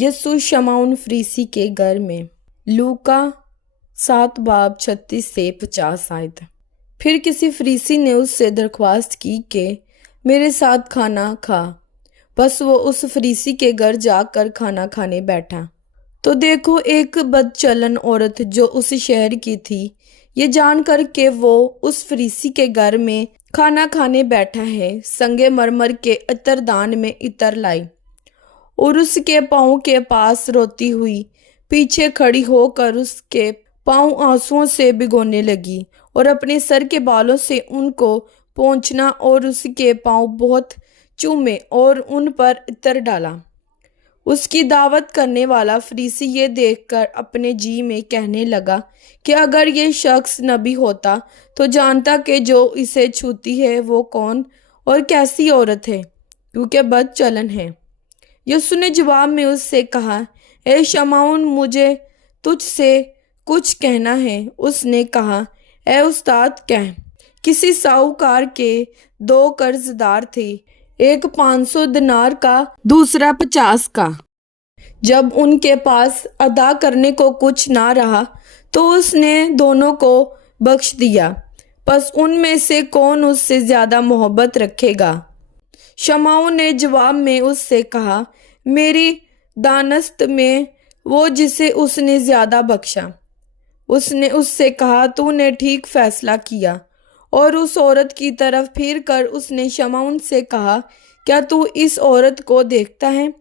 यीशु शमौन फरीसी के घर में। लूका 7 बाब 36 से 50 आयत। फिर किसी फरीसी ने उससे दरख्वास्त की कि मेरे साथ खाना खा। बस वो उस फरीसी के घर जाकर खाना खाने बैठा तो देखो एक बदचलन औरत जो उस शहर की थी, ये जानकर कि वो उस फरीसी के घर में खाना खाने बैठा है, संगे मरमर के इत्रदान में इत्र लाई और उसके पाँव के पास रोती हुई पीछे खड़ी होकर उसके पाँव आंसुओं से भिगोने लगी और अपने सर के बालों से उनको पोंछना और उसके पाँव बहुत चूमे और उन पर इत्र डाला। उसकी दावत करने वाला फरीसी ये देखकर अपने जी में कहने लगा कि अगर ये शख्स नबी होता तो जानता कि जो इसे छूती है वो कौन और कैसी औरत है, क्योंकि बदचलन है। यीशु ने जवाब में उससे कहा, ए शमौन, मुझे तुझसे कुछ कहना है। उसने कहा, ए उस्ताद कह। किसी साहूकार के 2 कर्जदार थे, एक 500 दिनार का, दूसरा 50 का। जब उनके पास अदा करने को कुछ ना रहा तो उसने दोनों को बख्श दिया। बस उनमें से कौन उससे ज्यादा मोहब्बत रखेगा? शमौन ने जवाब में उससे कहा, मेरी दानस्त में वो जिसे उसने ज्यादा बख्शा। उसने उससे कहा, तूने ठीक फैसला किया। और उस औरत की तरफ फिर कर उसने शमौन से कहा, क्या तू इस औरत को देखता है?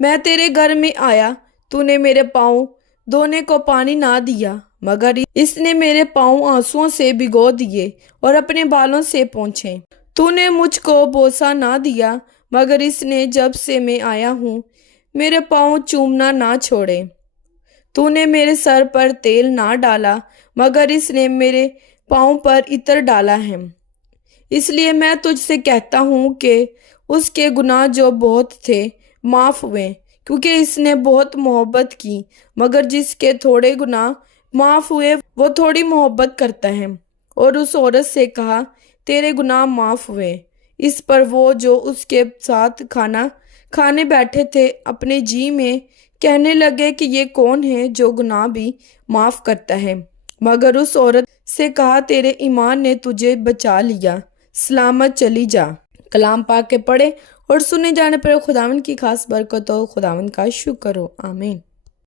मैं तेरे घर में आया, तूने मेरे पाँव धोने को पानी ना दिया, मगर इसने मेरे पाँव आंसुओं से भिगो दिए और अपने बालों से पोंछे। तूने मुझको बोसा ना दिया, मगर इसने जब से मैं आया हूँ मेरे पाँव चूमना ना छोड़े। तूने मेरे सर पर तेल ना डाला, मगर इसने मेरे पाँव पर इत्र डाला है। इसलिए मैं तुझसे कहता हूँ कि उसके गुनाह जो बहुत थे माफ हुए, क्योंकि इसने बहुत मोहब्बत की। मगर जिसके थोड़े गुनाह माफ हुए वो थोड़ी मोहब्बत करता है। और उस औरत से कहा, तेरे गुनाह माफ हुए। इस पर वो जो उसके साथ खाना खाने बैठे थे अपने जी में कहने लगे कि ये कौन है जो गुनाह भी माफ करता है। मगर उस औरत से कहा, तेरे ईमान ने तुझे बचा लिया, सलामत चली जा। कलाम पाक के पढ़े और सुने जाने पर खुदावंद की खास बरकत हो। खुदावंद का शुक्र हो। आमीन।